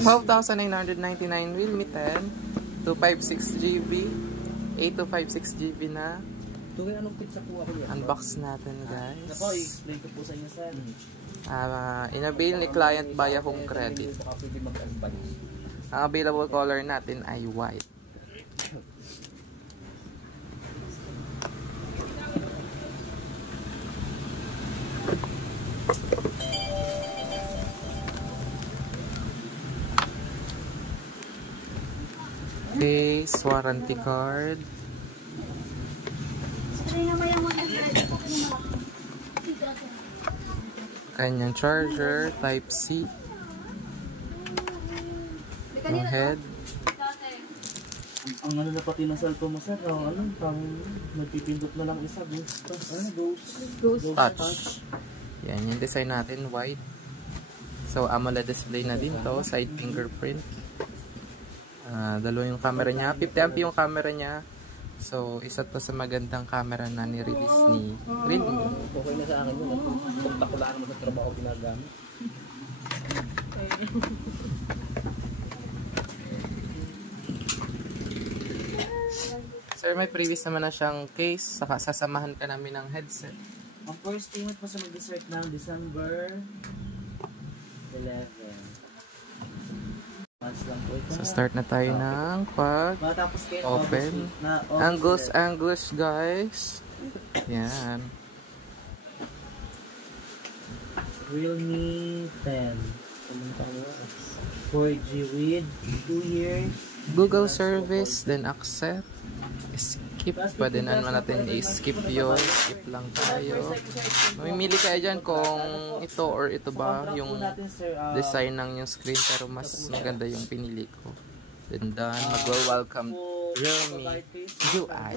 12,999 Realme 10, 256GB, 8256GB na. Tuwing anong pizza po ako yun? Unbox natin guys. Nako, i-explain ko po sa inyo sir. Inavail ni client via home credit. Ang available color natin ay white. Case, warranty card. Kanyang charger, type C. Yung head. Ang ano na pati ng cellphone mo sir, pang magpipindot na lang isa, ghost Touch. Yan, yung design natin, white. So, AMOLED display na din to, side fingerprint. Dalawa yung camera niya, 50MP yung camera niya. So, isa to sa magandang camera na ni-release ni Realme. Okay na sa akin yun. Punta ko lang naman sa trabaho ginagamit. Sir, may previous naman na siyang case. Saka sasamahan ka namin ng headset. Ang first payment po sa mag-start ng December 11. So, start na tayo ng pag-open. Angus guys. Yan. Realme 10. 4G with 2 years. Google service, then accept. Skip. Pwede na naman natin i-skip yun. Skip lang tayo. Mamimili kayo dyan kung ito or ito ba yung design ng yung screen. Pero mas maganda yung pinili ko. Then done. Mag-welcome Realme UI.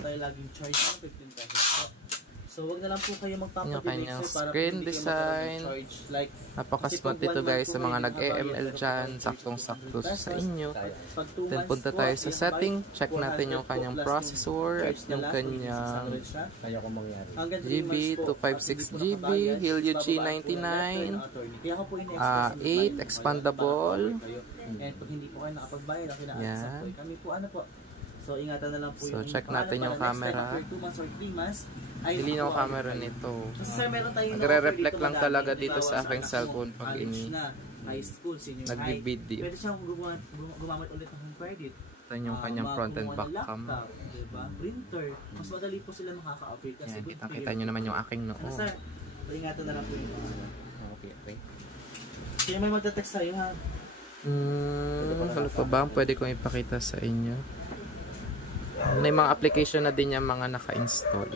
So, wag na lang po kayo yung kanyang screen design. Napaka-smart dito guys sa mga nag-EML dyan. Saktong-sakto sa inyo. Then punta tayo sa setting. Check natin yung kanyang processor at yung kanyang GB, 256GB, Helio G99, 8, expandable. Yan. So, ingatan na lang po yung check natin yung camera. Hindi na camera nito. Nagre-reflect lang talaga dito sa aking cellphone pag nag-video. Pwede siyang gumamit ulit ng home credit. Ito yung kanyang front and back cam. Printer. Mas madali po sila makaka-upgrade kasi kita nyo naman yung aking noo. Sir, ingatan na lang po yung okay. Kaya may magte-text sa'yo ha. Ano pa ba? Pwede kong ipakita sa inyo. May mga application na din yung mga naka-install.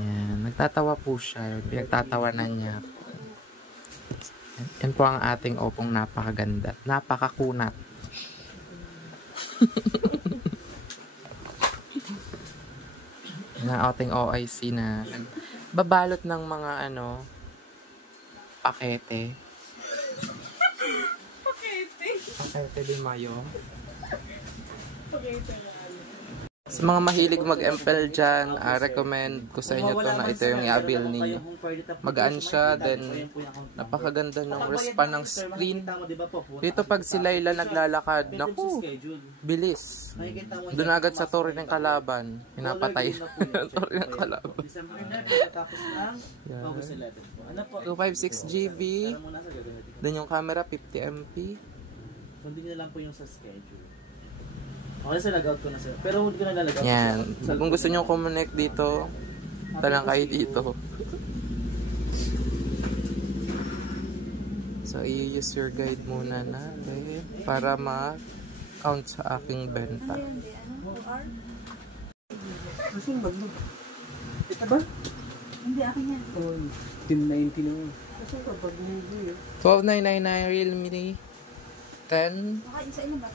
Yan. Nagtatawa po siya. Pinagtatawanan niya. Yan po ang ating Oppong napakaganda. Napakakunat. Na ating OIC na babalot ng mga pakete. Pakete di mayo. Sa mga mahilig mag-MPL dyan, recommend ko sa inyo to na ito yung i-avail ninyo. Magaan siya, then napakaganda ng respan ng screen. Dito pag si Layla naglalakad, naku, bilis. Doon agad sa torre ng kalaban, pinapatay. Torre ng kalaban. 256GB, then yung camera 50MP. Sundin na lang po yung sa schedule. Okay, sa log-out ko na sir. Pero hindi ko na lalagay. Yan. Kung gusto nyo connect dito, talang kayo dito. So, i-use your guide muna natin para ma-count sa aking benta. Saan bag mo? Ito ba? Hindi, akin yan. Oh, 1090 naman. Saan ka bag mo yun? 12,999 Realme 10. Baka isa ina ba?